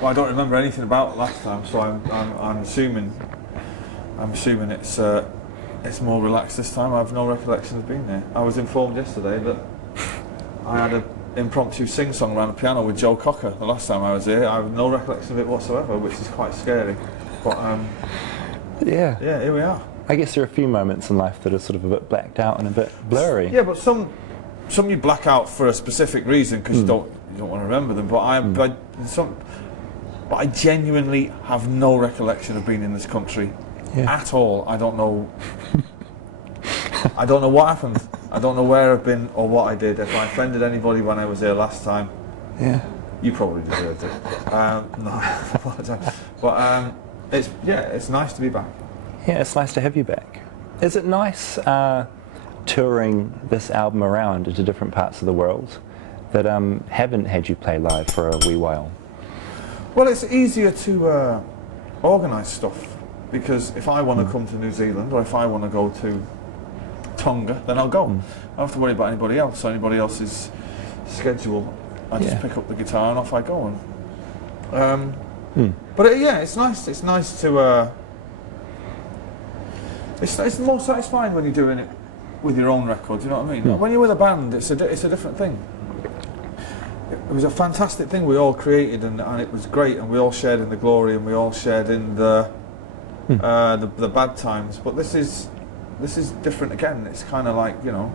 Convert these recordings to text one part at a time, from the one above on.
Well, I don't remember anything about it last time, so I'm assuming it's more relaxed this time. I have no recollection of being there. I was informed yesterday that I had an impromptu sing-song around the piano with Joe Cocker the last time I was here. I have no recollection of it whatsoever, which is quite scary. But yeah, here we are. I guess there are a few moments in life that are sort of a bit blacked out and a bit blurry. Yeah, but some you black out for a specific reason because you don't want to remember them. But But I genuinely have no recollection of being in this country at all. I don't know. I don't know what happened. I don't know where I've been or what I did. If I offended anybody when I was here last time, you probably deserved it. No, I apologise. But it's nice to be back. Yeah, it's nice to have you back. Is it nice touring this album around into different parts of the world that haven't had you play live for a wee while? Well, it's easier to organise stuff because if I want to come to New Zealand or if I want to go to Tonga, then I'll go. I don't have to worry about anybody else or anybody else's schedule. I just pick up the guitar and off I go. But it's nice. It's nice to. It's more satisfying when you're doing it with your own record. You know what I mean? When you're with a band, it's a different thing. It was a fantastic thing we all created, and it was great, and we all shared in the glory, and we all shared in the bad times. But this is different again. It's kind of like, you know,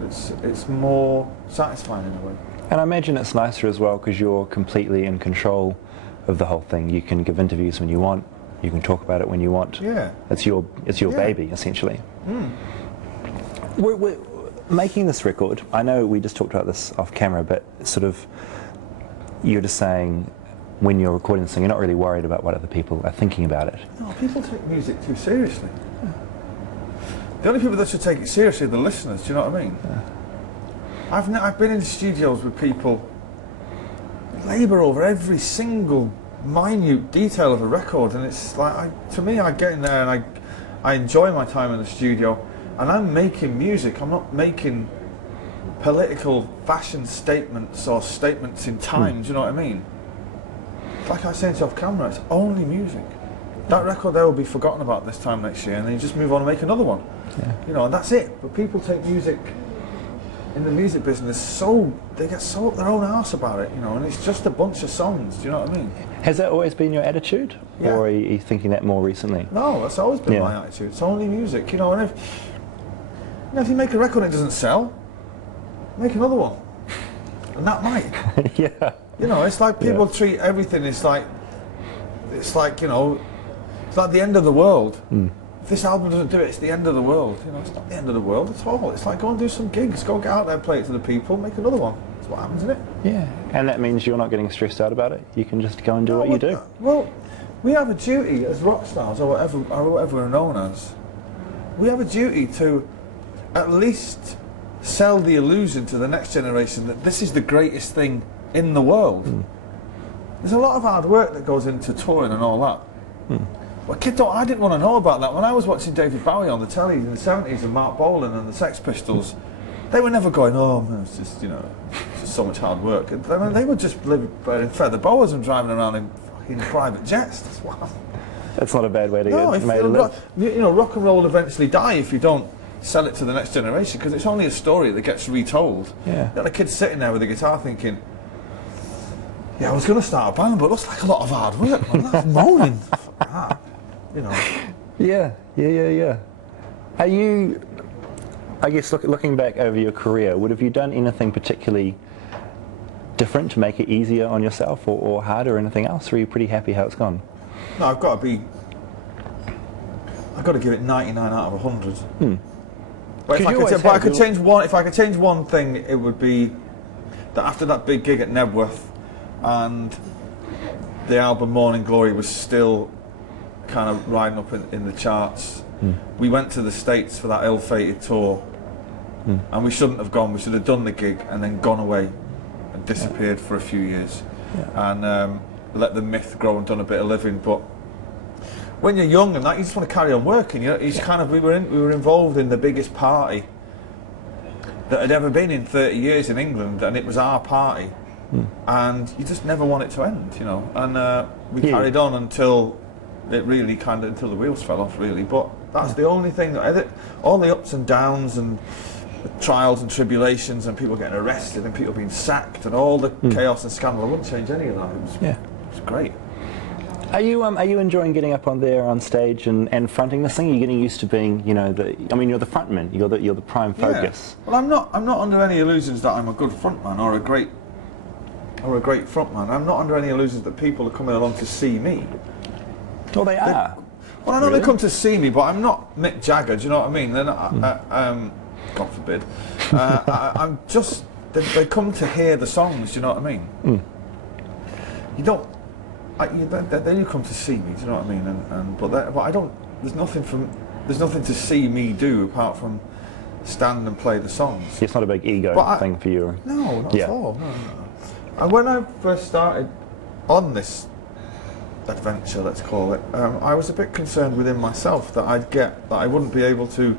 it's more satisfying in a way. And I imagine it's nicer as well because you're completely in control of the whole thing. You can give interviews when you want. You can talk about it when you want. Yeah. It's your baby, essentially. We're making this record, I know we just talked about this off camera, but sort of, you're just saying when you're recording this thing, you're not really worried about what other people are thinking about it. No, people take music too seriously. The only people that should take it seriously are the listeners, do you know what I mean? I've been in studios with people labour over every single minute detail of a record, and it's like, to me, I get in there and I enjoy my time in the studio, and I'm making music. I'm not making political fashion statements or statements in time. Do you know what I mean? Like I said off camera, it's only music. That record there will be forgotten about this time next year, and then you just move on and make another one. You know, and that's it. But people take music in the music business they get so up their own arse about it, you know, and it's just a bunch of songs. Do you know what I mean? Has that always been your attitude, or are you thinking that more recently? No, that's always been my attitude. It's only music, you know. And if you make a record and it doesn't sell, make another one, and that might. You know, it's like people treat everything. It's like you know, it's like the end of the world. If this album doesn't do it, it's the end of the world. You know, it's not the end of the world at all. It's like, go and do some gigs, go get out there, play it to the people, make another one. That's what happens, isn't it? Yeah, and that means you're not getting stressed out about it. You can just go and do what you do. Well, we have a duty as rock stars, or whatever we're known as. We have a duty to at least sell the illusion to the next generation that this is the greatest thing in the world. There's a lot of hard work that goes into touring and all that. Well, I didn't want to know about that. When I was watching David Bowie on the telly in the 70s and Mark Bolan and the Sex Pistols, they were never going, oh man, it's just, you know, it's just so much hard work. And they were just wearing feather boas and driving around in fucking private jets. That's wow. That's not a bad way to get made to live. You know, rock and roll will eventually die if you don't sell it to the next generation, because it's only a story that gets retold. Yeah. You know, the kid's sitting there with a guitar thinking, yeah, I was going to start a band, but it looks like a lot of hard work, man. That's moaning. You know. Yeah. Are you, I guess, looking back over your career, have you done anything particularly different to make it easier on yourself, or harder, or anything else, or are you pretty happy how it's gone? No, I've got to give it 99 out of 100. But if I could change one thing, it would be that after that big gig at Nebworth, and the album Morning Glory was still kind of riding up in the charts, we went to the States for that ill-fated tour, and we shouldn't have gone. We should have done the gig and then gone away and disappeared for a few years, and let the myth grow and done a bit of living. But when you're young and that, you just want to carry on working. You know, we were involved in the biggest party that had ever been in 30 years in England, and it was our party. and you just never want it to end, you know. And we Yeah. carried on until it really until the wheels fell off, really. But that's the only thing that all the ups and downs and the trials and tribulations and people getting arrested and people being sacked and all the chaos and scandal, I wouldn't change any of that. It was great. Are you enjoying getting up on there on stage and fronting this thing? Are you getting used to being, you know, you're the frontman, you're the prime focus. Yeah. Well, I'm not under any illusions that I'm a good frontman or a great frontman. I'm not under any illusions that people are coming along to see me. Well, they are. Well, I know Really? they come to see me, but I'm not Mick Jagger. Do you know what I mean? They're not, God forbid. I'm just. They come to hear the songs. Do you know what I mean? You don't. Then you come to see me. Do you know what I mean? But I don't. There's nothing to see me do apart from stand and play the songs. It's not a big ego thing for you. No, not at all. No. And when I first started on this adventure, let's call it, I was a bit concerned within myself that I wouldn't be able to,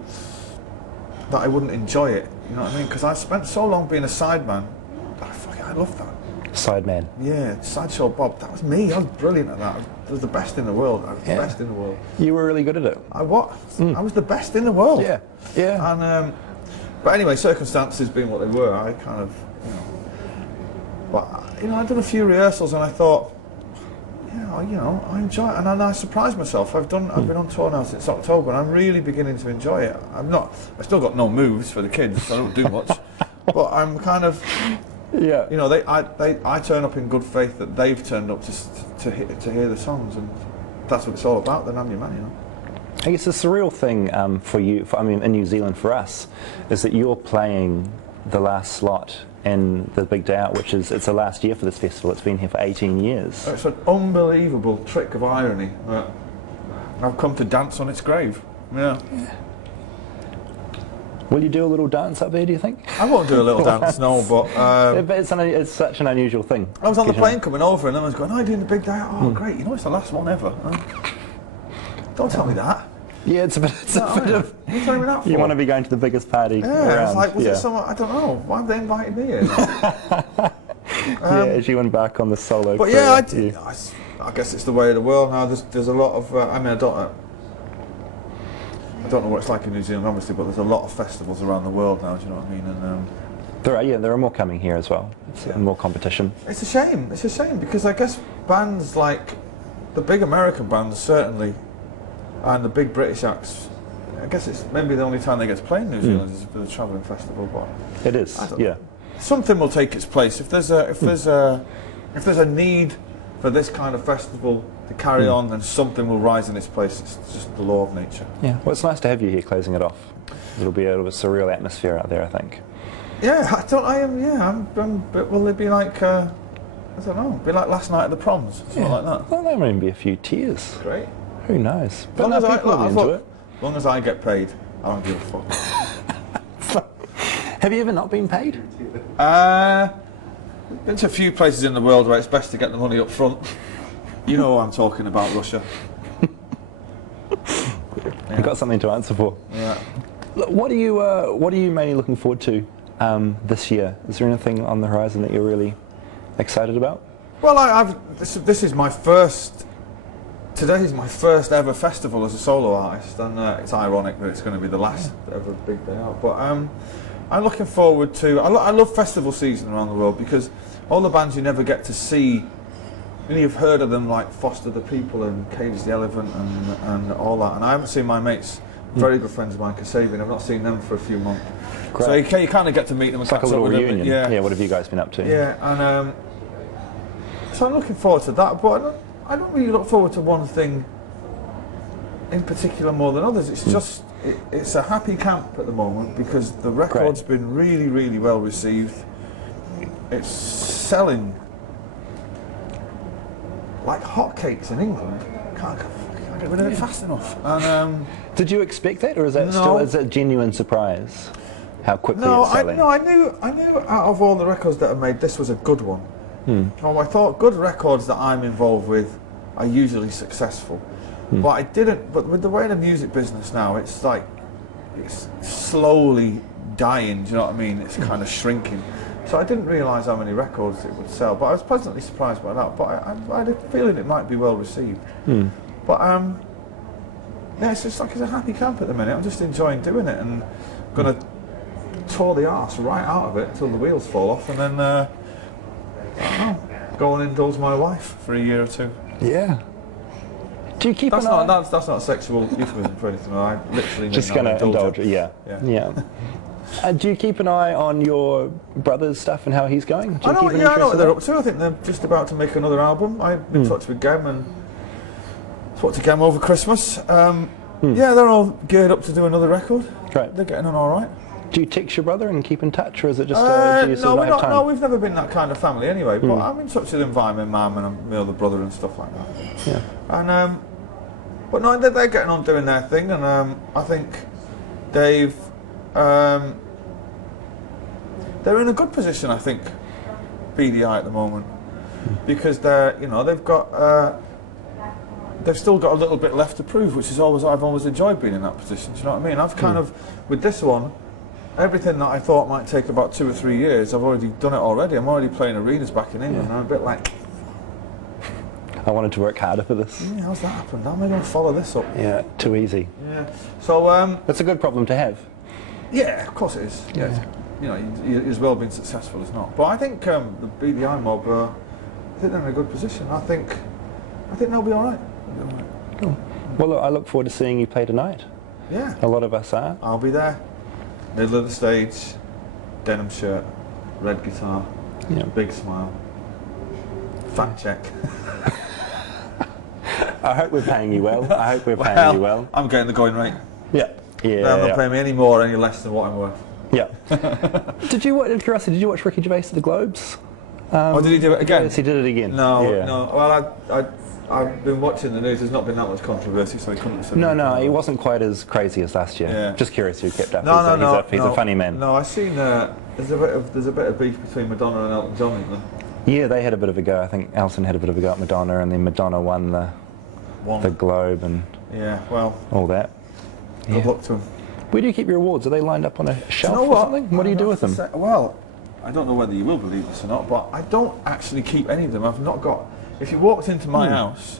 that I wouldn't enjoy it. You know what I mean? Because I spent so long being a sideman. I love that. Sideman. Yeah, Sideshow Bob. That was me. I was brilliant at that. I was the best in the world. I was the best in the world. You were really good at it. I was the best in the world. Yeah. Yeah. And but anyway, circumstances being what they were, I kind of, you know. But you know, I'd done a few rehearsals and I thought, I enjoy it, and I surprised myself. I've been on tour now since October, and I'm really beginning to enjoy it. I still got no moves for the kids, so I don't do much. But I'm kind of, yeah. You know, I turn up in good faith that they've turned up to hear the songs, and that's what it's all about. Then I'm your man, you know. I guess the surreal thing for you, in New Zealand for us, is that you're playing the last slot in the big day out, it's the last year for this festival. It's been here for 18 years. It's an unbelievable trick of irony that I've come to dance on its grave. Yeah. Will you do a little dance up there, do you think? I won't do a little dance, no, but it's such an unusual thing. I was on the plane coming over and everyone's going, "Oh, you're doing the big day out? Oh, great, you know it's the last one ever." Don't tell me that. Yeah, it's a bit of... What are you telling me that for? You want to be going to the biggest party around. It's like, was it someone, I don't know, why have they invited me here? As you embark on the solo but career. Yeah, I guess it's the way of the world now. There's a lot of, I don't know what it's like in New Zealand, obviously, but there's a lot of festivals around the world now, do you know what I mean? And there are more coming here as well, and more competition. It's a shame, because I guess bands like the big American bands, certainly, and the big British acts, I guess it's maybe the only time they get to play in New Zealand is for the travelling festival. But it is, yeah. Something will take its place if there's a need for this kind of festival to carry on, then something will rise in its place. It's just the law of nature. Yeah. Well, it's nice to have you here closing it off. It'll be a surreal atmosphere out there, I think. Yeah, will it be like? I don't know. Be like last night at the proms, something like that. Well, there may be a few tears. Great. Who knows? As long as people will be into it. As long as I get paid, I don't give a fuck. Have you ever not been paid? Been to a few places in the world where it's best to get the money up front. You know what I'm talking about, Russia. You've got something to answer for. Yeah. What are you mainly looking forward to this year? Is there anything on the horizon that you're really excited about? Well, this is my first. Today is my first ever festival as a solo artist, and it's ironic that it's going to be the last ever big day out. But I'm looking forward to. I love festival season around the world because all the bands you never get to see. You've heard of them like Foster the People and Cage the Elephant and all that, and I haven't seen my mates, very good friends of mine, Kasabian. I've not seen them for a few months. Great. So you kind of get to meet them and catch up with them. It's like a little reunion. Yeah. Yeah. What have you guys been up to? Yeah, and so I'm looking forward to that, but I don't really look forward to one thing in particular more than others. It's just it's a happy camp at the moment because the record's been really, really well received. It's selling like hotcakes in England. Can't get rid of it fast enough. And did you expect that, or is that a genuine surprise? How quickly it's selling? I knew out of all the records that I made, this was a good one. I thought good records that I'm involved with are usually successful, but I didn't. But with the way the music business now, it's like it's slowly dying. Do you know what I mean? It's kind of shrinking. So I didn't realise how many records it would sell, but I was pleasantly surprised by that. But I had a feeling it might be well received. But yeah, it's just like it's a happy camp at the minute. I'm just enjoying doing it and gonna tour the arse right out of it until the wheels fall off, and then I don't know, go and indulge my wife for a year or two. Yeah. Do you keep That's an eye? not that's not sexual euphemism for anything. I literally Just mean going to indulge. Yeah. Yeah. Do you keep an eye on your brother's stuff and how he's going? Do you keep an I know interest what in they're that? up to. I think they're just about to make another album. I'm in touch with Gem and spoke to Gem over Christmas. Yeah, they're all geared up to do another record. Great. They're getting on all right. Do you text your brother and keep in touch, or is it just do you No, sort we're of have not. time? No, we've never been that kind of family anyway. But I'm in touch with him via my mum and my other brother and stuff like that. Yeah. And but no, they're getting on doing their thing, and I think they've they're in a good position. I think BDI at the moment because they've got. They've still got a little bit left to prove, which is I've always enjoyed being in that position. Do you know what I mean? I've kind of, with this one, everything that I thought might take about 2 or 3 years, I've already done it already. I'm already playing arenas back in England, and I'm a bit like, I wanted to work harder for this. yeah, how's that happened? How am I going to follow this up? Yeah, too easy. Yeah. So, That's a good problem to have. yeah, of course it is. Yeah. You know, you're as well being successful as not. But I think the BDI mob, I think they're in a good position. I think they'll be all right. Cool. Well, look, I look forward to seeing you play tonight. Yeah. A lot of us are. I'll be there. Middle of the stage, denim shirt, red guitar, Yeah. big smile, fat check. I hope we're paying you well. I hope we're paying you well. I'm getting the going rate. Yeah. Yeah. They're not paying me any more, any less than what I'm worth. Yeah. Did you watch Ricky Gervais at the Globes? Oh, did he do it again? Yes, he did it again. No, Yeah. no. Well, I've been watching the news. There's not been that much controversy, so he couldn't have said No, anything. he wasn't quite as crazy as last year. Yeah. Just curious who kept up. No, He's a funny man. No, I've seen there's a bit of beef between Madonna and Elton John, isn't there? Yeah, they had a bit of a go. I think Elton had a bit of a go at Madonna, and then Madonna won the Globe and Yeah, well, all that. good luck to him. Where do you keep your awards? Are they lined up on a shelf Do you know or what? something? What do you do with them? Well, I don't know whether you will believe this or not, but I don't actually keep any of them. I've not got. If you walked into my house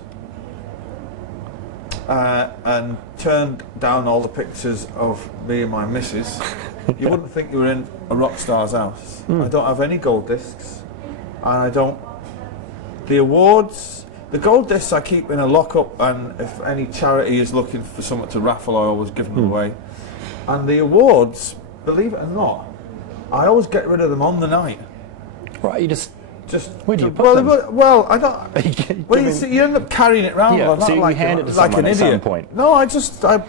and turned down all the pictures of me and my missus, you wouldn't think you were in a rock star's house. I don't have any gold discs, and I don't. The awards, the gold discs I keep in a lockup, and if any charity is looking for something to raffle, I always give them away. And the awards, believe it or not, I always get rid of them on the night. Right, you just where do you put them? Well, I don't. Well, you end up carrying it around. Yeah, so you like hand it to like someone an at some idiot. point. No,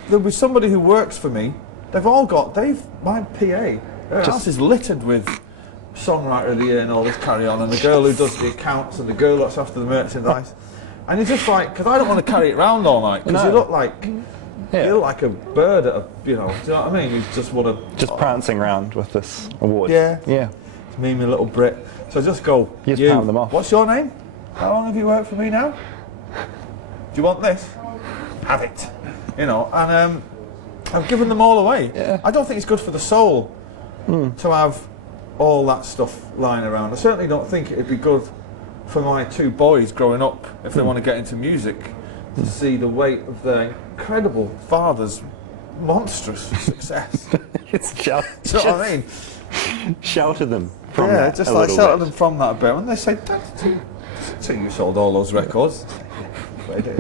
there was somebody who works for me. My PA, their house is littered with songwriter of the year and all this carry on, and the girl who does the accounts and the girl looks after the merchandise. And you're just like, because I don't want to carry it around all night, because you look like a bird at a, do you know what I mean? You just want to... Just prancing around with this award. Yeah. Yeah. It's me and my little Brit. So just go, You just palm them off. What's your name? How long have you worked for me now? Do you want this? Have it. You know, and I've given them all away. Yeah. I don't think it's good for the soul to have all that stuff lying around. I certainly don't think it'd be good for my 2 boys growing up, if they want to get into music, to see the weight of their incredible father's monstrous success. It's Do you know what I mean? Shelter them from that. Just a like little shelter bit. them from that a bit. And they say, that's so you sold all those records. That's what it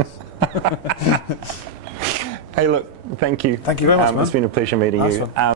is. Hey, look, thank you. Thank you very much, man. It's been a pleasure meeting Nice you. one.